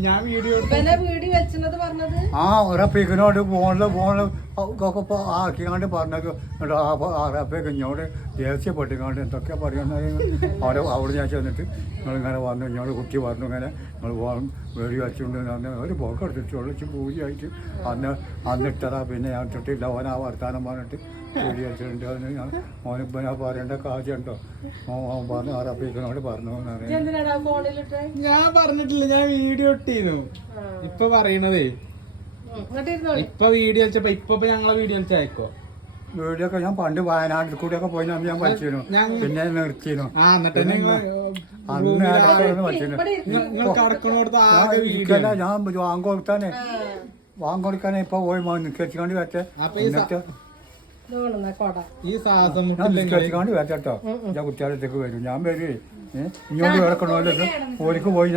ഞാൻ വീഡിയോ ഒരപ്പിക്കിനോട് ഫോണില് ഒക്കെ ആക്കിക്കാണ്ട് പറഞ്ഞേക്ക് അറപ്പേക്ക് ഇങ്ങോട്ട് ദേഷ്യപ്പെട്ടിക്കാണ്ട് എന്തൊക്കെ പറയുന്നത് അവിടെ ഞാൻ ചെന്നിട്ട് നിങ്ങളിങ്ങനെ വന്നു ഇങ്ങോട്ട് കുട്ടി പറഞ്ഞു ഇങ്ങനെ നിങ്ങൾ വേടി വെച്ചുകൊണ്ട് ഒരു പോക്കെടുത്തിട്ട് ഒളിച്ച് പൂജയായിട്ട് അന്നിട്ടതാ പിന്നെ ഞാൻ ഇട്ടിട്ടില്ല ഓൻ ആ വർത്താനം പറഞ്ഞിട്ട് വേടി വെച്ചിട്ടുണ്ട് അതിന് ഞാൻ മോനിപ്പോൾ ഞാൻ പറയേണ്ട കാര്യമുണ്ടോ ഓൻ പറഞ്ഞു അറപ്പേക്കിനോട് പറഞ്ഞു ഞാൻ പറഞ്ഞിട്ടില്ല ഞാൻ വീഡിയോ ഇട്ടിരുന്നു ഇപ്പൊ പറയണതേ ഇപ്പൊ വീഡിയോ വെച്ചപ്പോ ഇപ്പൊ ഞങ്ങളെ വീഡിയോ അയക്കോ വീഡിയോ ഒക്കെ ഞാൻ പണ്ട് വയനാട്ടിൽ കൂടെ ഒക്കെ പോയി ഞാൻ പഠിച്ചിരുന്നു പിന്നെ നിർത്തിയിരുന്നു ഞാൻ വാങ്ങിക്കൊടുക്കാനെ ഇപ്പൊ പോയി നിസ്കരിച്ചുകൊണ്ട് വെച്ചേ നിസ്കരിച്ചുകൊണ്ട് വെച്ചോ ഞാൻ കുട്ടികളത്തേക്ക് വരും ഞാൻ വരും ഇങ്ങോട്ട് കിടക്കണമല്ലോ ഓർക്ക് പോയി